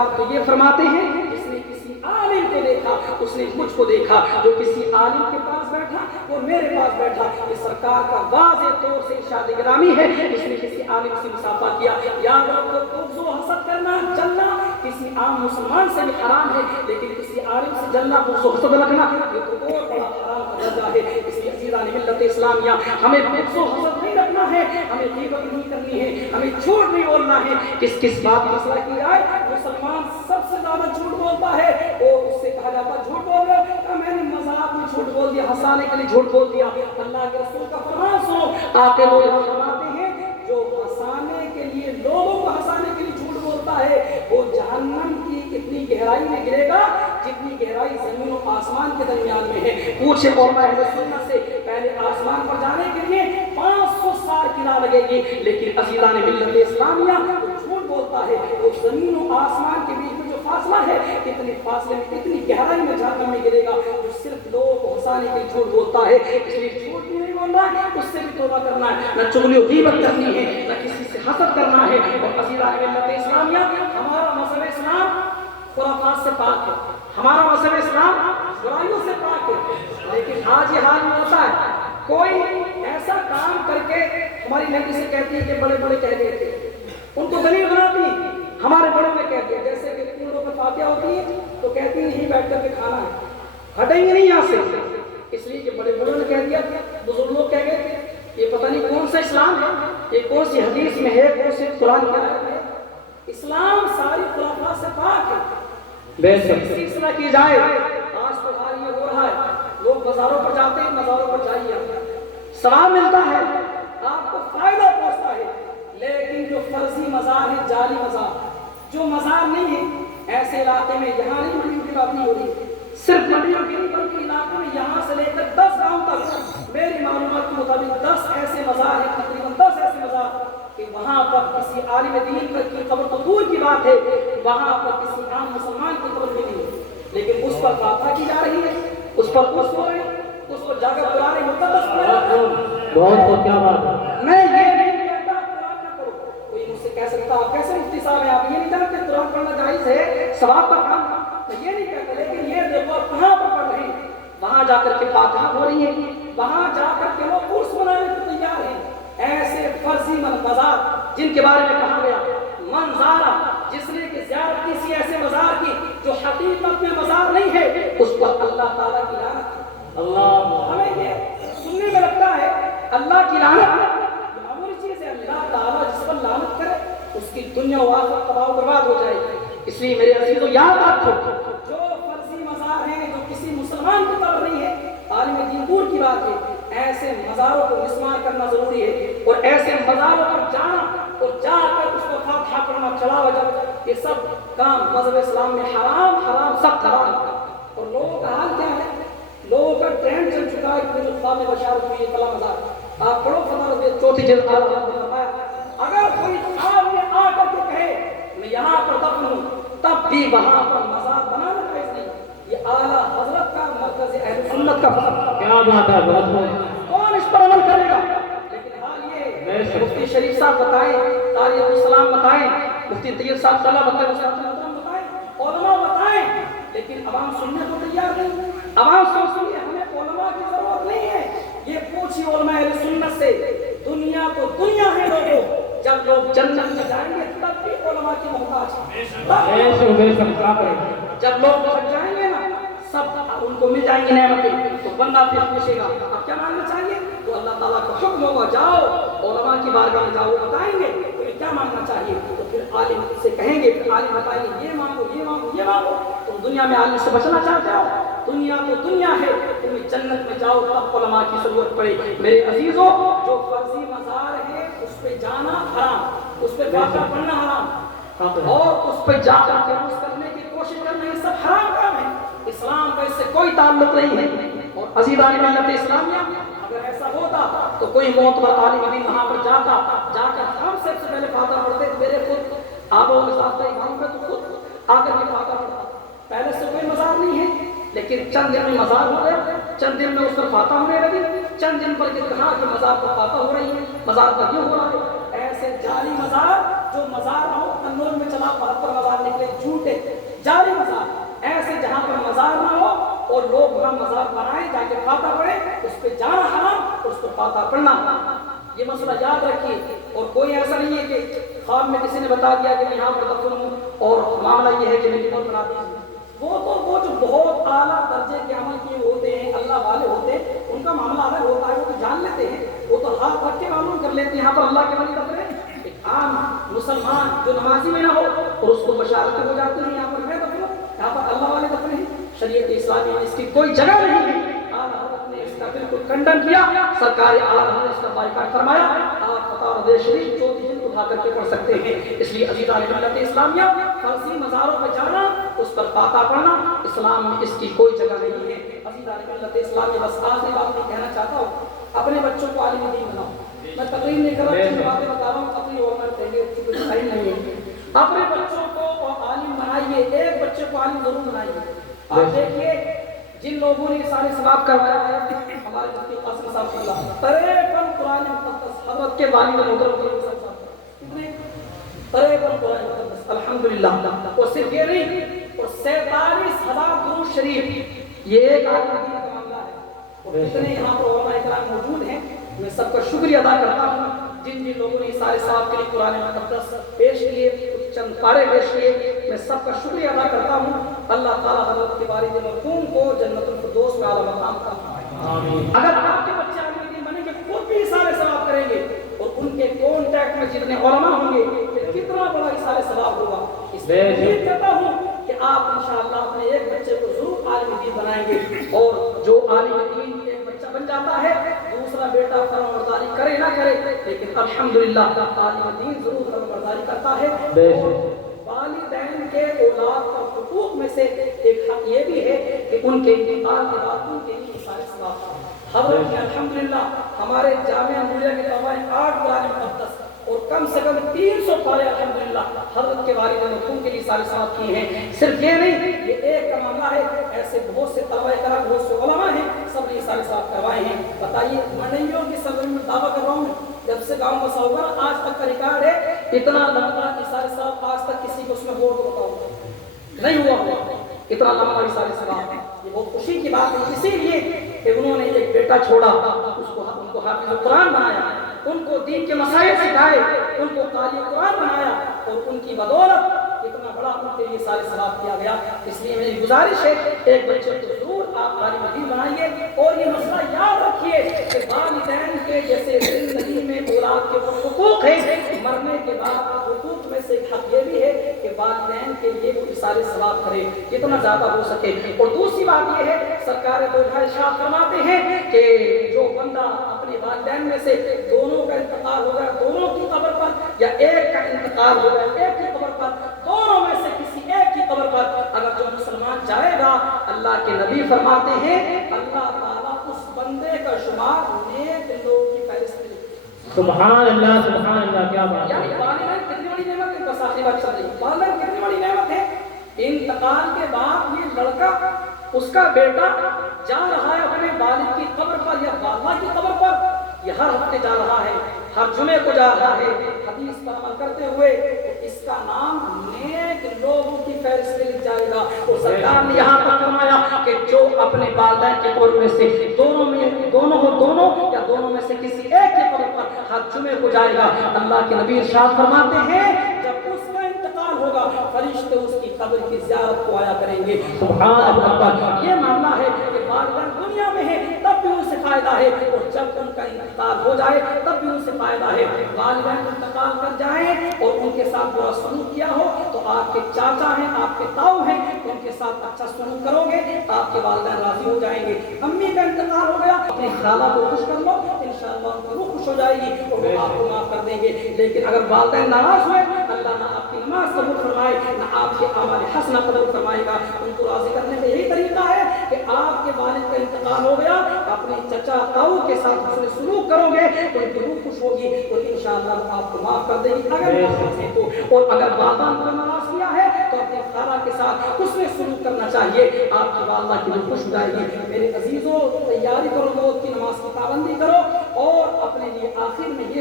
سرکار تو یہ فرماتے ہیں جس نے کسی عالم کو دیکھا اس نے مجھ کو دیکھا، جو کسی عالم کے پاس بیٹھا وہ میرے پاس بیٹھا۔ یہ سرکار کا واضح طور سے ارشاد گرامی ہے، جس نے کسی عالم سے مصافحہ کیا۔ یاد رکھو بغض و حسد کرنا جلنا کسی عام مسلمان سے بھی حرام ہے، لیکن کسی عالم سے جلنا بغض و حسد رکھنا یہ تو اور بڑا حرام کا درجہ ہے۔ اس لیے عزیزان ملت اسلامیہ ہمیں بغض و حسد نہیں رکھنا ہے، ہمیں غیبت نہیں کرنی ہے، ہمیں جھوٹ نہیں بولنا ہے۔ کس بات کی مسئلہ کی جائے مسلمان سب سے زیادہ جھوٹ بولتا ہے، اور اس سے کہا جاتا ہے جھوٹ بول رہے ہو، میں نے مذاق میں جھوٹ بول دیا، ہنسانے کے لیے جھوٹ بول دیا۔ اللہ کے رسول کا فرمان سنو، آقا وہ فرماتے ہیں جو ہنسانے کے لیے لوگوں کو ہنسانے کے لیے جھوٹ بولتا ہے وہ جہنم کی اتنی گہرائی میں گرے گا جتنی گہرائی زمین و آسمان کے درمیان میں ہے۔ پوچھے علماء اہل سنت سے پہلے آسمان پر جانے کے لیے 500 سال کی راہ لگے گی، لیکن عزیزان ملت اسلامیہ جھوٹ بولتا ہے وہ زمین و آسمان کے بیچ میں جو فاصلہ ہے اتنے فاصلے میں اتنی گہرائی میں جہنم میں گرے گا، جو صرف لوگوں کو ہنسانے کے لیے جھوٹ بولتا ہے۔ اس لیے جھوٹ بھی نہیں بولنا ہے، اس سے بھی توبہ کرنا ہے، نہ چغلی و غیبت کرنی ہے، نہ کسی سے حسد کرنا ہے۔ اور عزیزان ملت اسلامیہ ہمارا مذہب اسلام خرافات سے پاک ہے، ہمارا مذہب اسلام برائیوں سے پاک ہے، لیکن آج یہ حال میں ہوتا ہے کوئی ایسا کام کر کے ہماری نبی سے کہتی ہے کہ بڑے بڑے کہہ گئے تھے، ان کو دلیل بناتی ہیں، ہمارے بڑوں میں کہتے ہیں جیسے کہ کنڈوں پر فاتحہ ہوتی ہے تو کہتی ہیں یہیں بیٹھ کر کے کھانا ہے، ہٹیں گے نہیں یہاں سے، اس لیے کہ بڑے بڑوں نے کہہ دیا، بزرگ لوگ کہہ گئے تھے۔ یہ پتہ نہیں کون سا اسلام ہے، یہ کون سی حدیث میں ہے، کون سے قرآن کیا ہے۔ اسلام ساری خرافات سے پاک ہے۔ بے شک سلسلہ کی جائے آج تو حال یہ ہو رہا ہے، لوگ بازاروں پر جاتے ہیں، مزاروں پر جائیے، ثواب ملتا ہے، آپ کو فائدہ پہنچتا ہے، لیکن جو فرضی مزار ہے، جعلی مزار، جو مزار نہیں ہے ایسے علاقے میں، یہاں نہیں منڈیوں کی بات نہیں ہو رہی، صرف منڈیوں کی نہیں بلکہ علاقوں میں یہاں سے لے کر 10 گاؤں تک میری معلومات کے مطابق 10 ایسے مزار ہیں، تقریباً 10 ایسے مزار کہ وہاں پر کسی عالم دین کی قبر تو دور کی بات ہے، وہاں پر کسی عام مسلمان کی قبر بھی نہیں ہے، لیکن اس پر فاتحہ کی جا رہی ہے، اس پر خوش ہو رہے ہیں، اس پر جا کر قرآن مقدس پڑھ رہے ہیں۔ بہت کیا بات ہے۔ میں یہ نہیں کہتا قرآن نہ کرو، کوئی مجھ سے کہہ سکتا آپ کیسے مفتی صاحب ہیں، آپ یہ نہیں جانتے قرآن پڑھنا جائز ہے، ثواب کا کام، میں یہ نہیں کہتا، لیکن یہ دیکھو آپ کہاں پر پڑھ رہے ہیں، وہاں جا کر کے فاتحہ ہو رہی ہے، وہاں جا کر کے لوگ عرس منانے کو تیار ہیں۔ ایسے فرضی مزار جن کے بارے میں کہا گیا منظارہ، جس نے کہ زیارت کسی ایسے مزار کی جو حقیقت میں مزار نہیں ہے، اس پر اللہ تعالیٰ کی لعنت ہے۔ اللہ ہمیں یہ سننے میں لگتا ہے اللہ کی لعنت معمولی چیز ہے، اللہ تعالیٰ جس پر لعنت کرے اس کی دنیا و آخرت تباہ و برباد ہو جائے گی۔ اس لیے میرے عزیزو یاد رکھو جو فرضی مزار ہیں، جو کسی مسلمان کی قبر نہیں ہے، عالم دین دور کی بات ہے، ایسے مزاروں کو مسمار کرنا ضروری ہے، اور ایسے مزاروں پر جانا اور جا کر اس کو فاتحہ پڑھنا چڑھا وجہ، یہ سب کام مذہب اسلام میں حرام سب حرام۔ اور لوگوں کا حال کیا ہے، لوگوں کا ٹرینڈ چل چکا ہے کہ جو خواب میں بشارت ہوئی ہے فلاں مزار، آپ پڑھو فلاں چوتھی جلد اگر کوئی خواب میں آ کر کے کہے میں یہاں پر دفن ہوں، تب بھی وہاں پر مزار بنانا جائز نہیں، یہ اعلیٰ حضرت کا مرکز اہل سنت کا فضل۔ کیا بات ہے، بہت کون اس پر عمل کرے گا؟ لیکن حال یہ مفتی شریف صاحب بتائیں، طارق السلام بتائیں، مفتی طیب صاحب صلاح بتائیں، علماء بتائیں، لیکن عوام سننے کو تیار نہیں۔ عوام سنیے، ہمیں علماء کی ضرورت نہیں ہے، یہ پوچھی علماء اہل سنت سے، دنیا تو دنیا ہے لوگوں، جب لوگ جنت میں جائیں گے تب بھی علماء کی محتاج ہیں، جب لوگ پہنچ جائیں گے نا سب ان کو مل جائیں گی نعمتیں، تو بندہ پھر پوچھے گا اب کیا مانگنا چاہیے، تو اللہ تعالیٰ کا حکم ہوگا جاؤ علماء کی بارگاہ میں جاؤ، بتائیں گے تمہیں کیا مانگنا چاہیے، تو پھر عالم سے کہیں گے، پھر عالم بتائیں گے یہ مانگو یہ مانگو یہ مانگو۔ تم دنیا میں عالم سے بچنا چاہتے ہو، دنیا تو دنیا ہے، تمہیں جنت میں جاؤ تب علماء کی ضرورت پڑے۔ میرے عزیزوں جو فرضی مزار ہے اس پہ جانا حرام، اس پہ فاتحہ پڑھنا حرام، اور اس پہ جا کر کے عرس کرنے کی کوشش کرنا، یہ سب حرام کام ہے، اسلام کا اس سے کوئی تعلق نہیں ہے۔ اور عزیزان ملت اسلامیہ اگر ایسا ہوتا تو کوئی معتبر عالم دین وہاں پر جاتا، جا کر ہم سب سے پہلے فاتحہ پڑھتے، میرے خود آبا و ساتھ امام کا تو خود آ کر کے فاتحہ پڑھتا، پہلے سے کوئی مزار نہیں ہے، لیکن چند دن میں مزار ہو گیا، چند دن میں اس پر فاتحہ ہونے لگی، چند دن پر کہا کہ مزار پر فاتحہ ہو رہی ہے، مزار پر یہ ہو رہا ہے۔ ایسے جعلی مزار جو مزار نہ ہو، تنور میں چلا 72 مزار نکلے، جھوٹے جعلی مزار، ایسے جہاں پر مزار نہ ہو اور لوگ وہاں مزار بنائیں، جا کے فاتحہ پڑھے، اس پہ جانا حرام اور اس پہ فاتحہ پڑھنا حرام۔ یہ مسئلہ یاد رکھیے۔ اور کوئی ایسا نہیں ہے کہ خواب میں کسی نے بتا دیا کہ میں یہاں پر دفن ہوں اور معاملہ یہ ہے کہ میری موت بنا دیجیے۔ وہ جو بہت اعلیٰ درجے کے عمل کیے ہوتے ہیں، اللہ والے ہوتے ہیں، ان کا معاملہ الگ ہوتا ہے، وہ تو جان لیتے ہیں، وہ تو ہاتھ رکھ کے معلوم کر لیتے ہیں یہاں پر اللہ کے ولی دفن ہے۔ ایک عام مسلمان جو نمازی میں نہ ہو اور اس کو بشارتیں ہو جاتی ہیں یہاں پر میں دفن ہوں، یہاں پر اللہ والے دفن ہیں۔ شریعت اسلامی میں اس کی کوئی جگہ نہیں ہے۔ اعلیٰ حضرت نے اس کا بالکل کھنڈن کیا، سرکار اعلیٰ حضرت نے اس کا بائیکاٹ فرمایا۔ آپ فتح حدیث شریف 34 جلد اٹھا کر کے پڑھ سکتے ہیں۔ اس لیے عزیزان ملت اسلامیہ، فرضی مزاروں پہ جانا، اس پر فاتحہ پڑھنا، اسلام میں اس کی کوئی جگہ نہیں ہے۔ عزیزان ملت اسلامیہ، بس آخری بات میں کہنا چاہتا ہوں، اپنے بچوں کو عالم دین بناؤ۔ میں تقریر نہیں کر رہا ہوں، باتیں بتا رہا ہوں، تقریر اور میں کہیں گے کچھ ٹائم نہیں ہے۔ اپنے بچوں کو عالم بنائیے، ایک بچے کو عالم ضرور بنائیے۔ آپ دیکھیے جن لوگوں نے سارے ثواب کروایا ہے، ہمارے مفتی قاسم صاحب صلی اللہ 53 قرآن مقدس حضرت کے والد محترم کتنے 53 قرآن مقدس الحمدللہ۔ اور صرف یہ نہیں، اور 47,000 درود شریف، یہ ایک عالم دین کا معاملہ ہے۔ اور جتنے یہاں پر علماء کرام موجود ہیں، میں سب کا شکریہ ادا کرتا ہوں جن جن لوگوں نے سارے ثواب کے لیے قرآن مقدس پیش کیے، چند پارے پیش کیے، میں سب کا شکریہ ادا کرتا ہوں۔ اللہ تعالیٰ حضرت کے والد مرحوم کو جنت الفردوس میں اعلیٰ مقام عطا فرمائے۔ اگر آپ کے بچے عالم دین بنیں گے، خود بھی سارے ثواب کریں گے، اور ان کے کانٹیکٹ میں جتنے علماء ہوں گے، پھر کتنا بڑا سارے ثواب ہوگا۔ اس لیے امید کرتا ہوں کہ آپ انشاءاللہ اپنے ایک بچے کو ضرور عالم دین بنائیں گے، اور جو عالم دین ایک بچہ بن جاتا ہے، دوسرا بیٹا فرمانبرداری کرے نہ کرے، لیکن الحمدللہ عالم دین ضرور فرمانبرداری کرتا ہے۔ والدین کے اولاد کا حقوق میں سے ایک حق یہ بھی ہے کہ ان کے انتقال کے بعد ان کے لیے سارے ثواب۔ حضرت نے الحمدللہ ہمارے جامعہ نوریہ کے طوائف 8 قرآن مقدس اور کم سے کم 300 پارے الحمدللہ حضرت کے والد مرحوم کے لیے سارے ثواب کیے ہیں۔ صرف یہ نہیں، یہ ایک کا معاملہ ہے، ایسے بہت سے طوائف کرام، بہت سے علماء ہیں، سب نے یہ سارے ثواب کروائے ہیں۔ بتائیے، منڈیوں کی سرزمین میں دعویٰ کر رہا ہوں، جب سے گاؤں بسا ہوا آج تک کا ریکارڈ ہے، اتنا لمبا سارے ثواب آج تک کسی کو اس میں ووٹ کو بتاؤ نہیں ہوا، اتنا لمبا سارے ثواب ہے۔ یہ بہت خوشی کی بات ہے، اسی لیے کہ انہوں نے ایک بیٹا چھوڑا، ان کو حافظ قرآن بنایا، ان کو دین کے مسائل سکھائے، ان کو قاری قرآن بنایا، اور ان کی بدولت اتنا بڑا ان کے لیے سارے ثواب کیا گیا۔ اس لیے میری گزارش ہے، ایک بچے کو ضرور آپ عالم دین بنائیے، اور یہ مسئلہ یاد رکھیے کہ والدین کے جیسے زندگی میں اولاد کے حقوق ہیں، مرنے کے بعد حقوق میں سے ایک حق یہ بھی ہے کہ والدین کے لیے وہ سارے ثواب کرے جتنا زیادہ ہو سکے۔ اور دوسری بات یہ ہے، سرکار دو ارشاد فرماتے ہیں کہ جو بندہ اپنے والدین میں سے دونوں کا انتقال ہو گیا دونوں کی قبر پر، یا ایک کا انتقال ہو گیا ایک کی قبر پر، دونوں میں سے کسی ایک کی قبر پر اگر جو مسلمان جائے گا، اللہ کے نبی فرماتے ہیں اللہ تعالیٰ اس بندے کا شمار نیک لوگوں کی فہرست میں۔ سبحان اللہ، سبحان اللہ، کیا بات ہے۔ یعنی والدین کتنی بڑی نعمت ہے، بس آخری بات چل رہی ہے، والدین کتنی بڑی نعمت ہے۔ انتقال کے بعد یہ لڑکا، اس کا بیٹا جا رہا ہے اپنے والد کی قبر پر یا والدہ کی قبر پر، یہ ہر ہفتے جا رہا ہے، ہر جمعے کو جا رہا ہے، حدیث پر عمل کرتے ہوئے اس کا نام نیک لوگوں کی فہرست میں لکھ جائے گا۔ اور سرکار نے یہاں پر فرمایا کہ جو اپنے والدین کے قبر میں سے دونوں یا دونوں میں سے کسی ایک کے قبر پر ہر جمعے کو جائے گا، اللہ کے نبی ارشاد فرماتے ہیں جب اس کا انتقال ہوگا فرشتے اس کی قبر کی زیارت کو آیا کریں گے۔ سبحان اللہ، یہ معاملہ ہے کہ والدین دنیا میں ہے تب بھی ان سے فائدہ ہے، اور جب ان کا انتقال ہو جائے تب بھی ان سے فائدہ ہے۔ والدین انتقال کر جائیں اور ان کے ساتھ برا سلوک کیا ہو تو آپ کے چاچا ہیں، آپ کے تاؤ ہیں، ان کے ساتھ اچھا سلوک کرو گے آپ کے والدین راضی ہو جائیں گے۔ امی کا انتقال ہو گیا، اپنی خالہ کو خوش کر لو، انشاءاللہ ان کی روح خوش ہو جائے گی اور وہ آپ کو معاف کر دیں گے۔ لیکن اگر والدین ناراض ہوئے، اللہ نہ آپ کی نماز قبول فرمائے، نہ آپ کے اعمال حسنہ قبول فرمائے گا۔ ان کو راضی کرنے کا یہی طریقہ ہے کہ آپ کے والد کا انتقال ہو گیا، اپنے چچا تاؤ کے ساتھ حسن سلوک کرو گے تو ان کی روح خوش ہوگی اور انشاءاللہ وہ آپ کو معاف کر دے گی اگر ناراض ہیں تو۔ اور اگر والدہ کو ناراض کیا ہے تو اپنے خالہ کے ساتھ حسن سلوک کرنا چاہیے، آپ کی والدہ کی روح خوش ہو جائے گی۔ میرے عزیزوں، تیاری کرو، موت کی نماز کی پابندی کرو، اور اپنے لیے آخر میں یہ